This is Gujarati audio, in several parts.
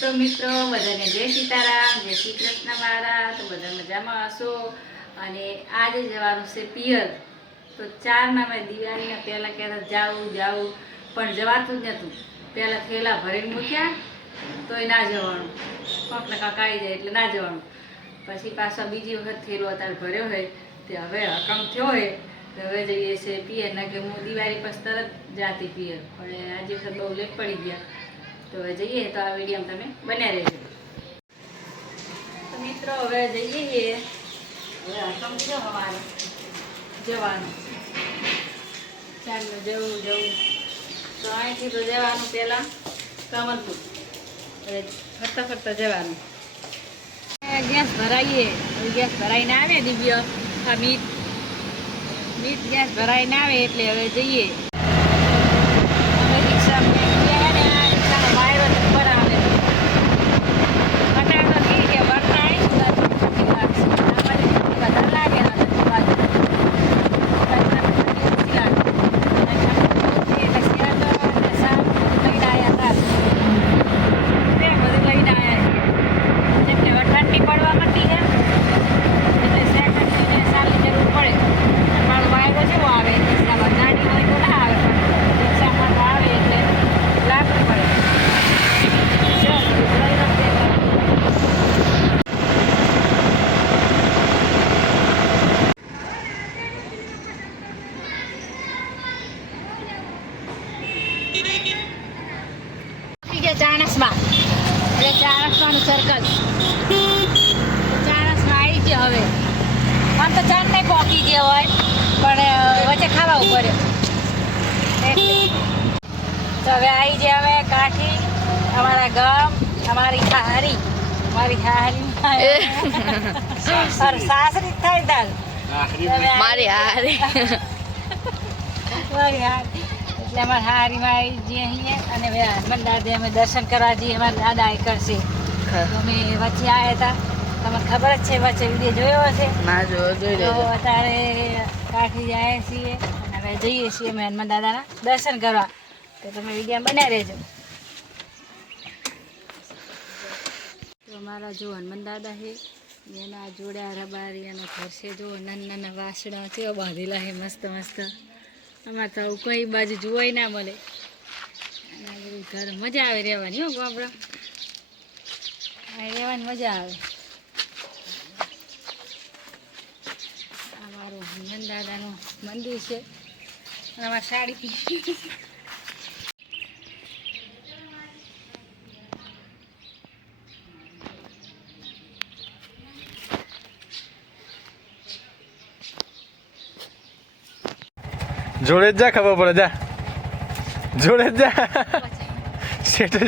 તો મિત્રો બધાને જય સીતારામ, જય શ્રી કૃષ્ણ મારા. તો બધા મજામાં હશો. અને આજે જવાનું છે પિયર. તો 4ના મેં દિવાળીના પહેલાં કહેતા જાવું પણ જવાતું જ નહોતું. પહેલાં થેલા ભરીને મૂક્યા તોય ના જવાનું, કોકને કાંક આવી જાય એટલે ના જવાનું. પછી પાછા બીજી વખત થેલો અત્યારે ભર્યો હોય તે હવે હકમ થયો હોય તો હવે જઈએ છીએ પિયર. ના કે હું દિવાળી પછી તરત જાતી પિયર, પણ આજે વખત બહુ લેટ પડી ગયા. તો હવે જઈએ તો આ વિડીયો તમે બન્યા રહેજો. તો મિત્રો હવે જઈએ, હવે હકમ થયો અમારે જવાનું. ચાલો જવું તો અહીંથી તો જવાનું પહેલાં કમલપુર, હવે ફરતા જવાનું. ગેસ ભરાઈએ, ગેસ ભરાઈને આવે દિવ્ય. આ મીટ ગેસ ભરાઈને આવે એટલે હવે જઈએ. હવે રિક્ષા વાયરો ઉપર આવે અત્યારે તો ઠીક છે, વરસાદ આવી વધારે લાગે ચાણસમાં. એટલે ચાણસમાનું સર્કલ ચાણસમાં આવી ગયો. હવે આમ તો ચાંદ નહીં પહોંચી ગયો હોય પણ વચ્ચે ખાવા ઉપર તો હવે આવી જાય. હવે કાઠી અમારા ગામ, અમારી હારી સાસરી થાય તાર મારી હારી એટલે અમારે હારીમાં આવી જઈએ અહીંયા. અને હનુમાન દાદા અમે દર્શન કરવા જઈએ. અમારા દાદા એ કરશે. અમે વચ્ચે આવ્યા હતા, તમને ખબર જ છે, વચ્ચે વિડીયો જોયો હશે. તો અત્યારે કાઠી જાય છીએ અને હવે જઈએ છીએ અમે હનુમાન દાદાના દર્શન કરવા. તો તમે વિડીયો બનાવી રહેજો. તો અમારા જો હનુમાન દાદા છે એના જોડ્યા રબારી અને ઘર છે. જો નાના વાસણા છે બાંધેલા છે મસ્ત. અમારે તો કોઈ બાજુ જોવાય ના મળે. અને આ બધું ઘર મજા આવે રહેવાની. હો ગામડા રહેવાની મજા આવે. આ મારું હનુમાન દાદાનું મંદિર છે. અને અમારી સાડી જોડે જ જા, ખબર પડે. જા જોડે જ જા, શેઠે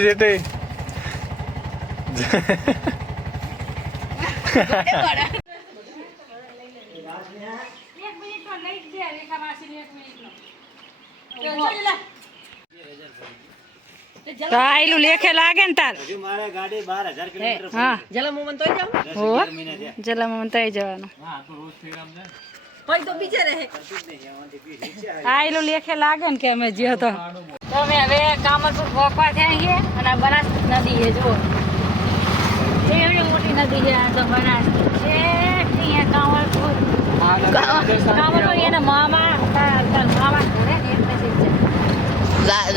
આયલું લેખે લાગે ને તાર. હા જલામોહન તો જવાનું. આયલું લેખે લાગે ને કે અમે જ્યો તો અમે હવે કામલપુર પહોંચવા થયા છીએ. અને બનાસ નદી છે, જુઓ એવડી મોટી નદી છે. આ તો બનાસ છે કામલપુર. એના મામા ઘરે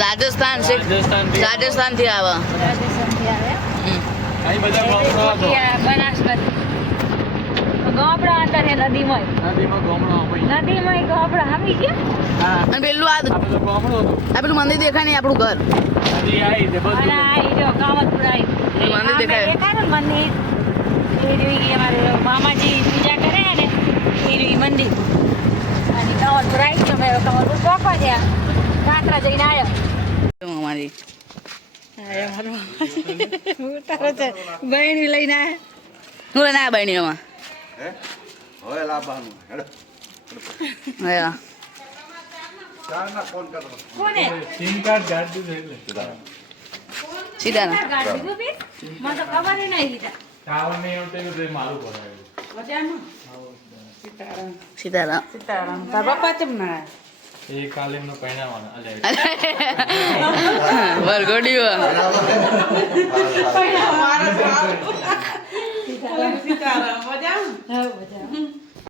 રાજસ્થાન થી આવે. બનાસકાંઠા ગામડા અંદર હે નદીમાં ગામડા આવી ગયા. અને પેલું આ પેલું મંદિર દેખાય નહીં, આપણું ઘર. અને આવી જો કામલપુર આવી મંદિર દેખાય ને મંદિર. એ અમારે મામાજી પૂજા કરે ને એ મંદિર. અને કામલપુર આવી ગયો. મેં કામલપુર પહોંચવા ગયા. કાંકરા જઈને આવ્યો. અમારી બહેણી લઈને આવ્યા. હું લઈને આવ્યા બહેણીઓમાં. સીતારામ. સીતારામ. તાર બાપા કેમ ના એ કાલે એમનો પહેણાવાના અલે વરઘોડીઓ મારા